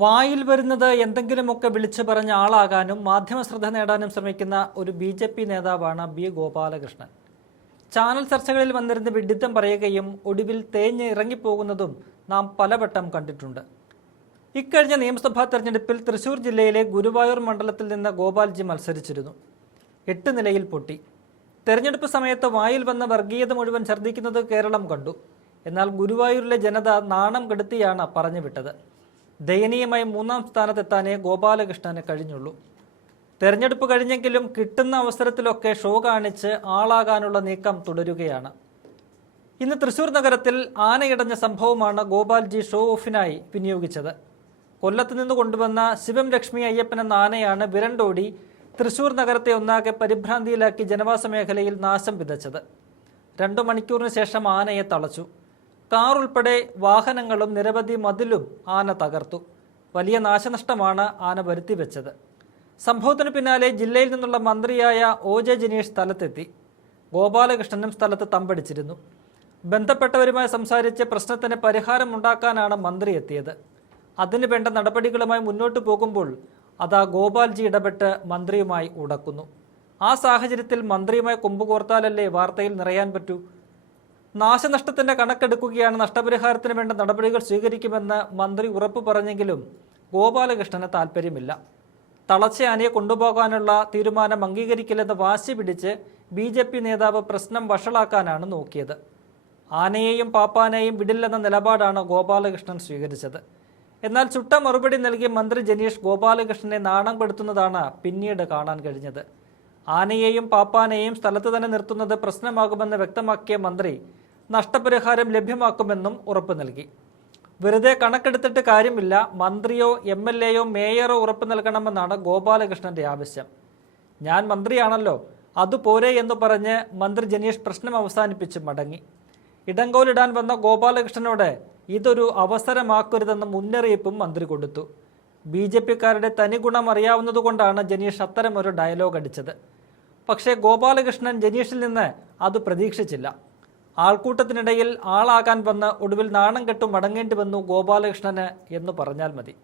വായിൽ വരുന്നത് എന്തെങ്കിലുമൊക്കെ വിളിച്ചു പറഞ്ഞ ആളാകാനും മാധ്യമ ശ്രദ്ധ നേടാനും ശ്രമിക്കുന്ന ഒരു BJP നേതാവാണ് B. ഗോപാലകൃഷ്ണൻ. ചാനൽ ചർച്ചകളിൽ വന്നിരുന്ന് വിഡ്ഢിത്തം പറയുകയും ഒടുവിൽ തേഞ്ഞ് ഇറങ്ങിപ്പോകുന്നതും നാം പലവട്ടം കണ്ടിട്ടുണ്ട്. ഇക്കഴിഞ്ഞ നിയമസഭാ തെരഞ്ഞെടുപ്പിൽ തൃശൂർ ജില്ലയിലെ ഗുരുവായൂർ മണ്ഡലത്തിൽ നിന്ന് ഗോപാൽജി മത്സരിച്ചിരുന്നു. 8 നിലയിൽ പൊട്ടി. തെരഞ്ഞെടുപ്പ് സമയത്ത് വായിൽ വന്ന വർഗീയത മുഴുവൻ ഛർദ്ദിക്കുന്നത് കേരളം കണ്ടു. എന്നാൽ ഗുരുവായൂരിലെ ജനത നാണം കെടുത്തിയാണ് പറഞ്ഞുവിട്ടത്. ദയനീയമായി 3ാം സ്ഥാനത്തെത്താനേ ഗോപാലകൃഷ്ണന് കഴിഞ്ഞുള്ളൂ. തെരഞ്ഞെടുപ്പ് കഴിഞ്ഞെങ്കിലും കിട്ടുന്ന അവസരത്തിലൊക്കെ ഷോ കാണിച്ച് ആളാകാനുള്ള നീക്കം തുടരുകയാണ്. ഇന്ന് തൃശൂർ നഗരത്തിൽ ആനയിടഞ്ഞ സംഭവമാണ് ഗോപാൽജി ഷോ ഓഫിനായി വിനിയോഗിച്ചത്. കൊല്ലത്ത് നിന്ന് കൊണ്ടുവന്ന ശിവം ലക്ഷ്മി അയ്യപ്പൻ എന്ന ആനയാണ് വിരണ്ടോടി തൃശൂർ നഗരത്തെ ഒന്നാകെ പരിഭ്രാന്തിയിലാക്കി ജനവാസ മേഖലയിൽ നാശം വിതച്ചത്. 2 മണിക്കൂറിന് ശേഷം ആനയെ തളച്ചു. കാർ ഉൾപ്പെടെ വാഹനങ്ങളും നിരവധി മതിലും ആന തകർത്തു. വലിയ നാശനഷ്ടമാണ് ആന വരുത്തിവെച്ചത്. സംഭവത്തിന് പിന്നാലെ ജില്ലയിൽ നിന്നുള്ള മന്ത്രിയായ OJ ജിനീഷ് സ്ഥലത്തെത്തി. ഗോപാലകൃഷ്ണനും സ്ഥലത്ത് തമ്പടിച്ചിരുന്നു. ബന്ധപ്പെട്ടവരുമായി സംസാരിച്ച് പ്രശ്നത്തിന് പരിഹാരമുണ്ടാക്കാനാണ് മന്ത്രി എത്തിയത്. അതിനു വേണ്ട നടപടികളുമായി മുന്നോട്ട് പോകുമ്പോൾ അതാ ഗോപാൽജി ഇടപെട്ട് മന്ത്രിയുമായി ഉടക്കുന്നു. ആ സാഹചര്യത്തിൽ മന്ത്രിയുമായി കൊമ്പുകോർത്താലല്ലേ വാർത്തയിൽ നിറയാൻ പറ്റൂ. നാശനഷ്ടത്തിന്റെ കണക്കെടുക്കുകയാണ്, നഷ്ടപരിഹാരത്തിന് വേണ്ട നടപടികൾ സ്വീകരിക്കുമെന്ന് മന്ത്രി ഉറപ്പു പറഞ്ഞെങ്കിലും ഗോപാലകൃഷ്ണന് താല്പര്യമില്ല. തളച്ച ആനയെ കൊണ്ടുപോകാനുള്ള തീരുമാനം അംഗീകരിക്കില്ലെന്ന് വാശി പിടിച്ച് BJP നേതാവ് പ്രശ്നം വഷളാക്കാനാണ് നോക്കിയത്. ആനയെയും പാപ്പാനെയും വിടില്ലെന്ന നിലപാടാണ് ഗോപാലകൃഷ്ണൻ സ്വീകരിച്ചത്. എന്നാൽ ചുട്ട മറുപടി നൽകിയ മന്ത്രി ജനീഷ് ഗോപാലകൃഷ്ണനെ നാണം കെടുത്തുന്നതാണ് പിന്നീട് കാണാൻ കഴിഞ്ഞത്. ആനയെയും പാപ്പാനെയും സ്ഥലത്ത് തന്നെ നിർത്തുന്നത് പ്രശ്നമാകുമെന്ന് വ്യക്തമാക്കിയ മന്ത്രി നഷ്ടപരിഹാരം ലഭ്യമാക്കുമെന്നും ഉറപ്പു നൽകി. വെറുതെ കണക്കെടുത്തിട്ട് കാര്യമില്ല, മന്ത്രിയോ MLAയോ മേയറോ ഉറപ്പു നൽകണമെന്നാണ് ഗോപാലകൃഷ്ണന്റെ ആവശ്യം. ഞാൻ മന്ത്രിയാണല്ലോ, അതുപോരെ എന്ന് പറഞ്ഞ് മന്ത്രി ജനീഷ് പ്രശ്നം അവസാനിപ്പിച്ച് മടങ്ങി. ഇടങ്കോലിടാൻ വന്ന ഗോപാലകൃഷ്ണനോട് ഇതൊരു അവസരമാക്കരുതെന്ന മുന്നറിയിപ്പും മന്ത്രി കൊടുത്തു. BJPക്കാരുടെ തനി ഗുണം അറിയാവുന്നതുകൊണ്ടാണ് ജനീഷ് അത്തരമൊരു ഡയലോഗ് അടിച്ചത്. പക്ഷേ ഗോപാലകൃഷ്ണൻ ജനീഷിൽ നിന്ന് അത് പ്രതീക്ഷിച്ചില്ല. ആൾക്കൂട്ടത്തിനിടയിൽ ആളാകാൻ വന്ന് ഒടുവിൽ നാണം കെട്ടു മടങ്ങേണ്ടി വന്നു ഗോപാലകൃഷ്ണന് എന്ന് പറഞ്ഞാൽ മതി.